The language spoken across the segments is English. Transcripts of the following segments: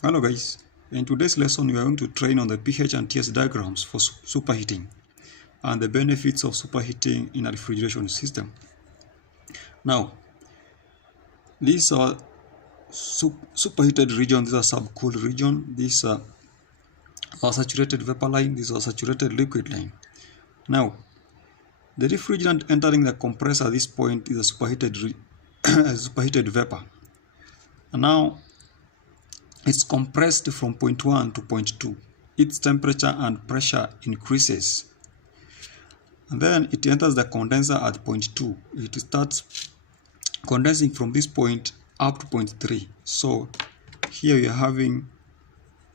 Hello guys, in today's lesson we are going to train on the pH and TS diagrams for superheating and the benefits of superheating in a refrigeration system. Now, these are superheated region, these are subcooled region, these are saturated vapor line, these are saturated liquid line. Now, the refrigerant entering the compressor at this point is a superheated vapor. And now, it's compressed from point 1 to point 2. Its temperature and pressure increases. And then it enters the condenser at point 2. It starts condensing from this point up to point 3. So here we are having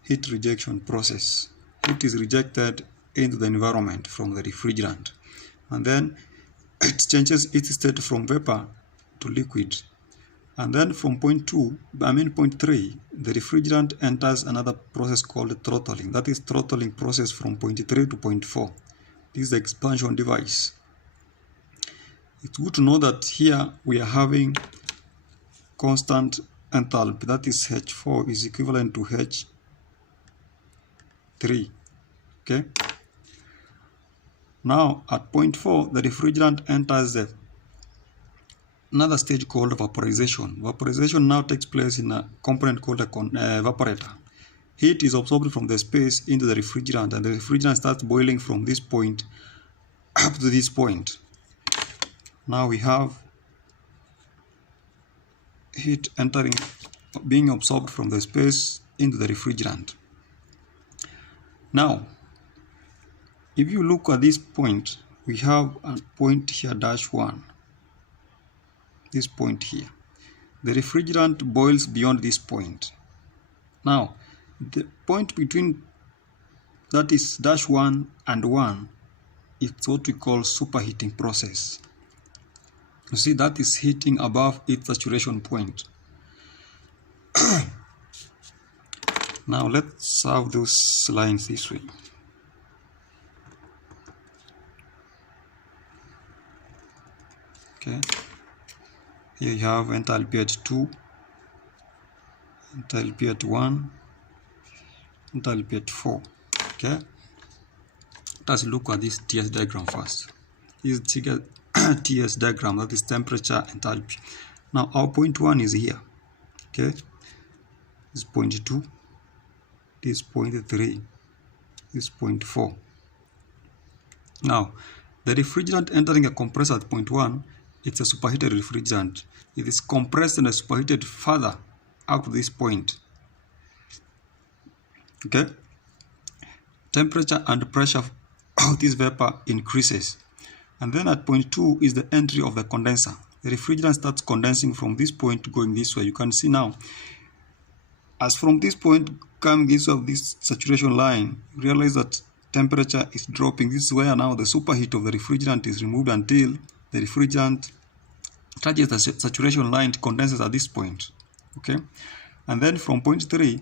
heat rejection process. Heat is rejected into the environment from the refrigerant. And then it changes its state from vapor to liquid. And then from point 3, the refrigerant enters another process called throttling. That is throttling process from point 3 to point 4. This is the expansion device. It's good to know that here we are having constant enthalpy. That is H4 is equivalent to H3. Okay. Now at point 4, the refrigerant enters another stage called vaporization. Vaporization now takes place in a component called a evaporator. Heat is absorbed from the space into the refrigerant, and the refrigerant starts boiling from this point up to this point. Now we have heat being absorbed from the space into the refrigerant. Now, if you look at this point, we have a point here, -1. This point here. The refrigerant boils beyond this point. Now, the point between that is -1 and 1 is what we call superheating process. You see, that is heating above its saturation point. Now let's have those lines this way. Okay. Here you have enthalpy at 2, enthalpy at 1, enthalpy at 4. Okay. Let's look at this TS diagram first. This is TS diagram, that is temperature, enthalpy. Now our point 1 is here. Okay. This is point 2, this is point 3, this is point 4. Now the refrigerant entering a compressor at point 1, it's a superheated refrigerant. It is compressed and superheated further up to this point. Okay. Temperature and pressure of this vapor increases. And then at point 2 is the entry of the condenser. The refrigerant starts condensing from this point going this way. You can see now, as from this point coming this way of this saturation line, realize that temperature is dropping. This is where now the superheat of the refrigerant is removed until the refrigerant touches the saturation line, it condenses at this point. Okay. And then from point 3,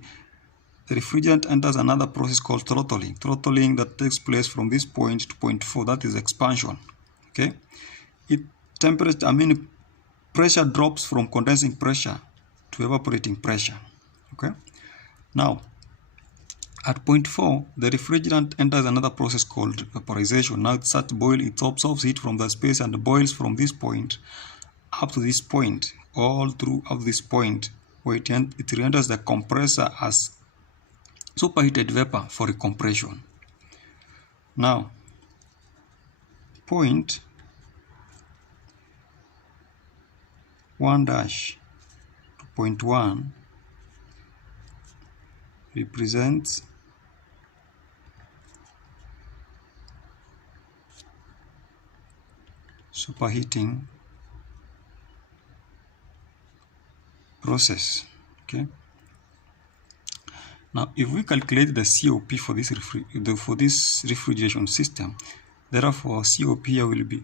the refrigerant enters another process called throttling. Throttling that takes place from this point to point 4. That is expansion. Okay. Pressure drops from condensing pressure to evaporating pressure. Okay. Now, at point 4, the refrigerant enters another process called vaporization. Now it starts boiling. It absorbs heat from the space and boils from this point up to this point, all through up this point, where it enters the compressor as superheated vapor for recompression. Now, point 1' to point 1 represents superheating process. Okay. Now, if we calculate the COP for this refrigeration system, therefore COP here will be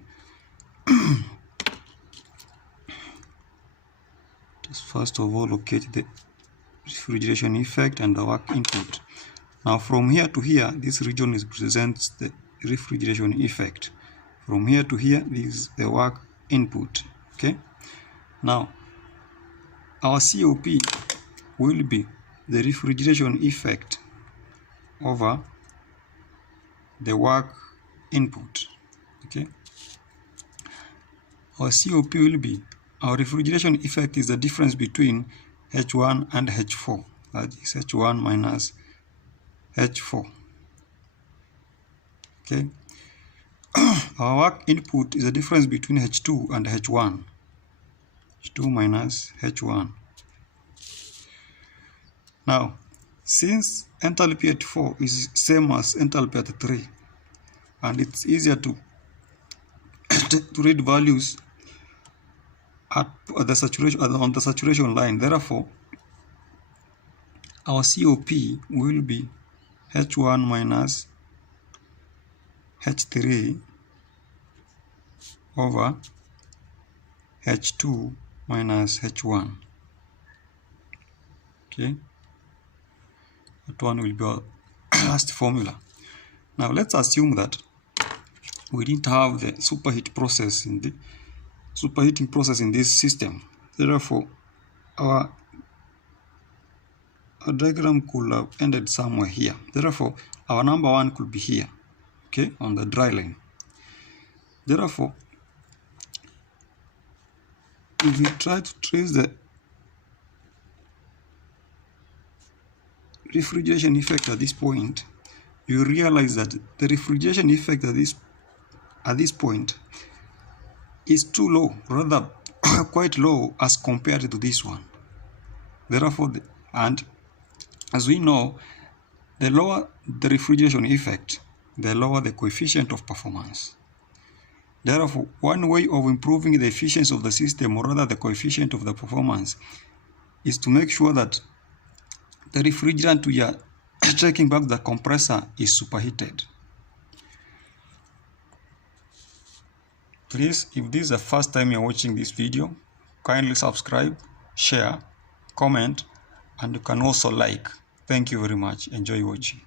just first of all locate the refrigeration effect and the work input. Now from here to here, this region represents the refrigeration effect. From here to here, this is the work input. Okay. Now our COP will be the refrigeration effect over the work input. Okay, our COP will be, our refrigeration effect is the difference between H1 and H4, that is H1 minus H4. Okay, our work input is the difference between H2 and H1, H2 minus H1. Now, since enthalpy at 4 is same as enthalpy at 3, and it's easier to read values at the saturation, on the saturation line, therefore our COP will be H1 minus H3 over H2 minus H1. Okay, that one will be our last formula. Now let's assume that we didn't have the superheating process in this system. Therefore, our diagram could have ended somewhere here. Therefore, our number 1 could be here, okay, on the dry line. Therefore, if we try to trace the refrigeration effect at this point, you realize that the refrigeration effect at this point is too low, rather quite low as compared to this one. Therefore, and as we know, the lower the refrigeration effect, the lower the coefficient of performance. Therefore, one way of improving the efficiency of the system, or rather the coefficient of the performance, is to make sure that the refrigerant we are taking back the compressor is superheated. Please, if this is the first time you're watching this video, kindly subscribe, share, comment, and you can also like. Thank you very much. Enjoy watching.